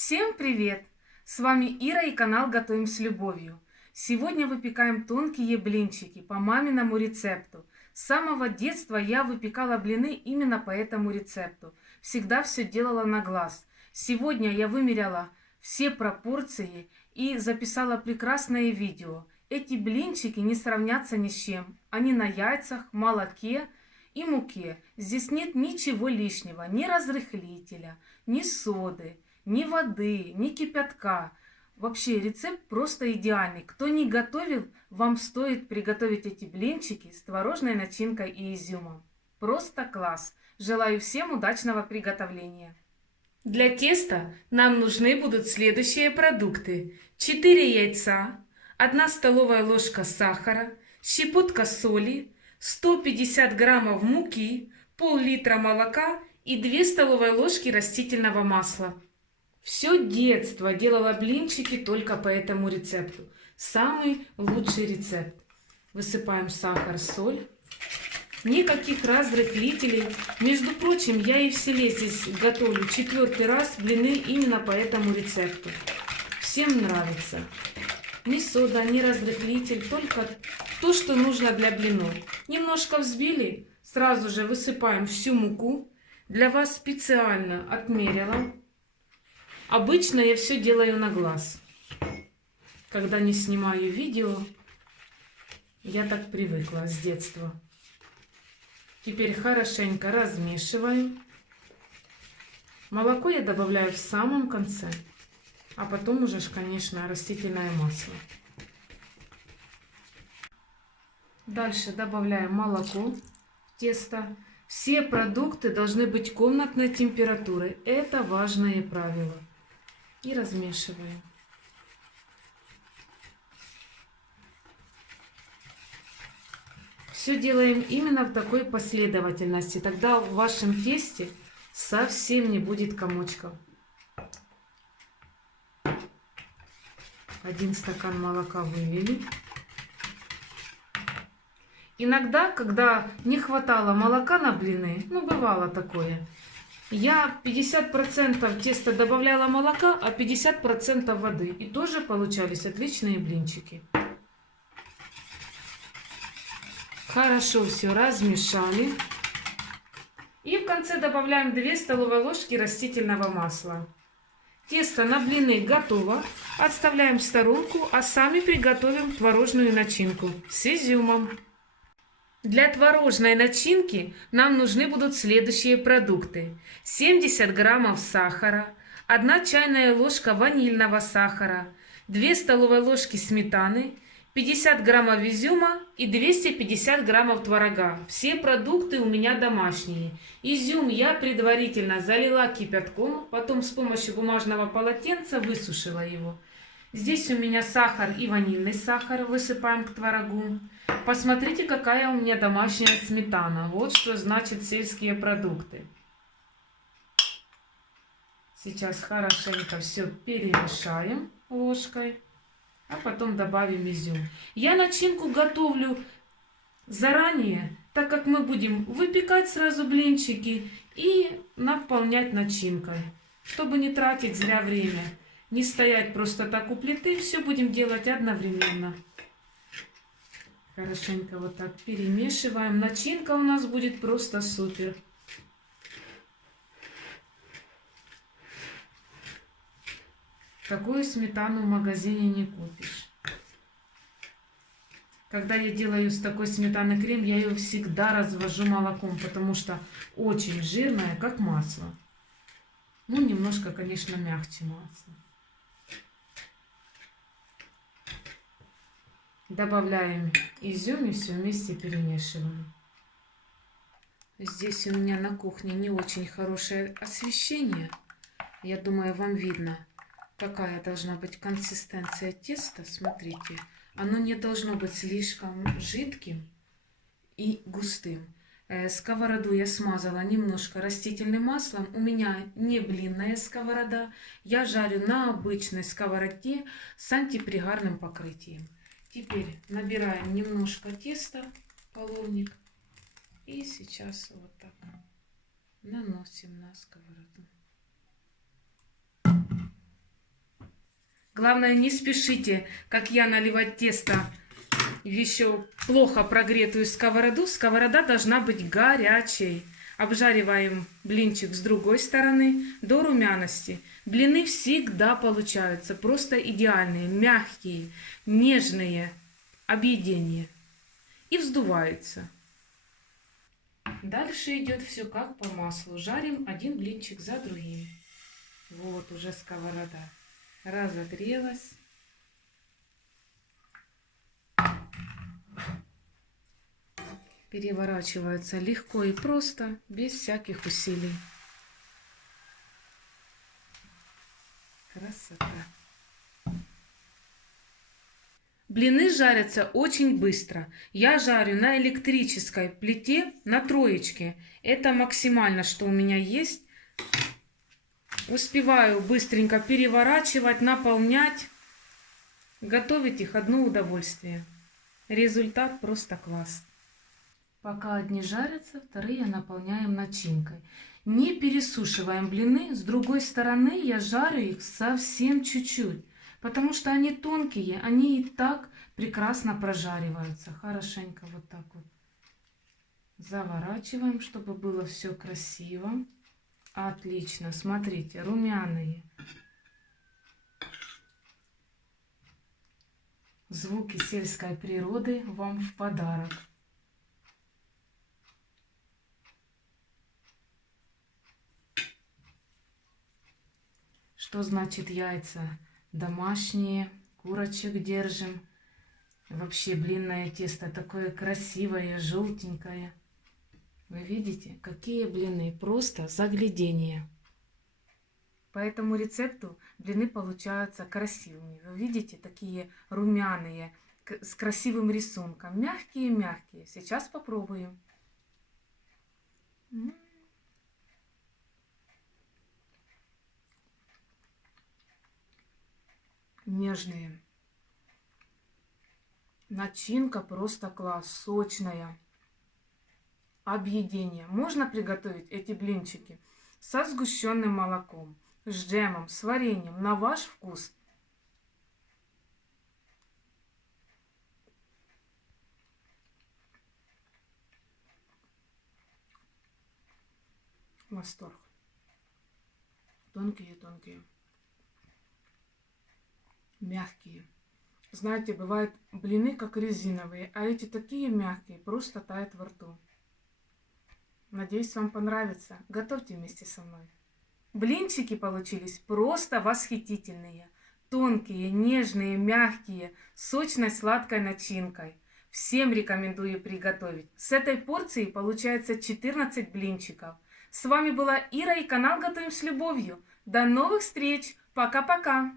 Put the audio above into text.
Всем привет! С вами Ира и канал Готовим с любовью. Сегодня выпекаем тонкие блинчики по маминому рецепту. С самого детства я выпекала блины именно по этому рецепту. Всегда все делала на глаз. Сегодня я вымеряла все пропорции и записала прекрасное видео. Эти блинчики не сравнятся ни с чем. Они на яйцах, молоке и муке. Здесь нет ничего лишнего, ни разрыхлителя, ни соды, ни воды, ни кипятка. Вообще рецепт просто идеальный. Кто не готовил, вам стоит приготовить эти блинчики с творожной начинкой и изюмом. Просто класс! Желаю всем удачного приготовления. Для теста нам нужны будут следующие продукты. 4 яйца, 1 столовая ложка сахара, щепотка соли, 150 граммов муки, пол-литра молока и 2 столовые ложки растительного масла. Все детство делала блинчики только по этому рецепту. Самый лучший рецепт. Высыпаем сахар, соль. Никаких разрыхлителей. Между прочим, я и в селе здесь готовлю 4-й раз блины именно по этому рецепту. Всем нравится. Ни сода, ни разрыхлитель, только то, что нужно для блинов. Немножко взбили, сразу же высыпаем всю муку. Для вас специально отмерила. Обычно я все делаю на глаз. Когда не снимаю видео, я так привыкла с детства. Теперь хорошенько размешиваем. Молоко я добавляю в самом конце, а потом уже, конечно, растительное масло. Дальше добавляем молоко в тесто. Все продукты должны быть комнатной температуры. Это важное правило. И размешиваем. Все делаем именно в такой последовательности. Тогда в вашем тесте совсем не будет комочков. 1 стакан молока вылили. Иногда, когда не хватало молока на блины, бывало такое, я 50% теста добавляла молока, а 50% воды. И тоже получались отличные блинчики. Хорошо все размешали. И в конце добавляем 2 столовые ложки растительного масла. Тесто на блины готово. Отставляем в сторонку, а сами приготовим творожную начинку с изюмом. Для творожной начинки нам нужны будут следующие продукты. 70 граммов сахара, 1 чайная ложка ванильного сахара, 2 столовые ложки сметаны, 50 граммов изюма и 250 граммов творога. Все продукты у меня домашние. Изюм я предварительно залила кипятком, потом с помощью бумажного полотенца высушила его. Здесь у меня сахар и ванильный сахар, высыпаем к творогу. Посмотрите, какая у меня домашняя сметана. Вот что значит сельские продукты. Сейчас хорошенько все перемешаем ложкой, а потом добавим изюм. Я начинку готовлю заранее, так как мы будем выпекать сразу блинчики и наполнять начинкой, чтобы не тратить зря время. Не стоять просто так у плиты, все будем делать одновременно. Хорошенько вот так перемешиваем. Начинка у нас будет просто супер. Такую сметану в магазине не купишь. Когда я делаю с такой сметаны крем, я ее всегда развожу молоком, потому что очень жирная, как масло. Немножко, конечно, мягче масла. Добавляем изюм и все вместе перемешиваем. Здесь у меня на кухне не очень хорошее освещение. Я думаю, вам видно, какая должна быть консистенция теста. Смотрите, оно не должно быть слишком жидким и густым. Сковороду я смазала немножко растительным маслом. У меня не блинная сковорода. Я жарю на обычной сковороде с антипригарным покрытием. Теперь набираем немножко теста, половник, и сейчас вот так наносим на сковороду. Главное, не спешите, как я, наливать тесто в еще плохо прогретую сковороду. Сковорода должна быть горячей. Обжариваем блинчик с другой стороны до румяности. Блины всегда получаются просто идеальные, мягкие, нежные, объедение. И вздувается. Дальше идет все как по маслу. Жарим один блинчик за другим. Вот уже сковорода разогрелась. Переворачивается легко и просто, без всяких усилий. Красота. Блины жарятся очень быстро. Я жарю на электрической плите на троечке. Это максимально, что у меня есть. Успеваю быстренько переворачивать, наполнять. Готовить их одно удовольствие. Результат просто класс. Пока одни жарятся, вторые наполняем начинкой. Не пересушиваем блины. С другой стороны я жарю их совсем чуть-чуть. Потому что они тонкие, они и так прекрасно прожариваются. Хорошенько вот так вот заворачиваем, чтобы было все красиво. Отлично, смотрите, румяные. Звуки сельской природы вам в подарок. Что значит яйца? Домашние, курочек держим. Вообще блинное тесто такое красивое, желтенькое. Вы видите, какие блины? Просто заглядение. По этому рецепту блины получаются красивыми. Вы видите, такие румяные, с красивым рисунком. Мягкие-мягкие. Сейчас попробую. Нежные. Начинка просто класс, сочная. Объедение. Можно приготовить эти блинчики со сгущенным молоком, с джемом, с вареньем, на ваш вкус. Восторг. Тонкие-тонкие. Мягкие. Знаете, бывают блины как резиновые, а эти такие мягкие, просто тают во рту. Надеюсь, вам понравится. Готовьте вместе со мной. Блинчики получились просто восхитительные. Тонкие, нежные, мягкие, сочной сладкой начинкой. Всем рекомендую приготовить. С этой порции получается 14 блинчиков. С вами была Ира и канал Готовим с любовью. До новых встреч. Пока-пока.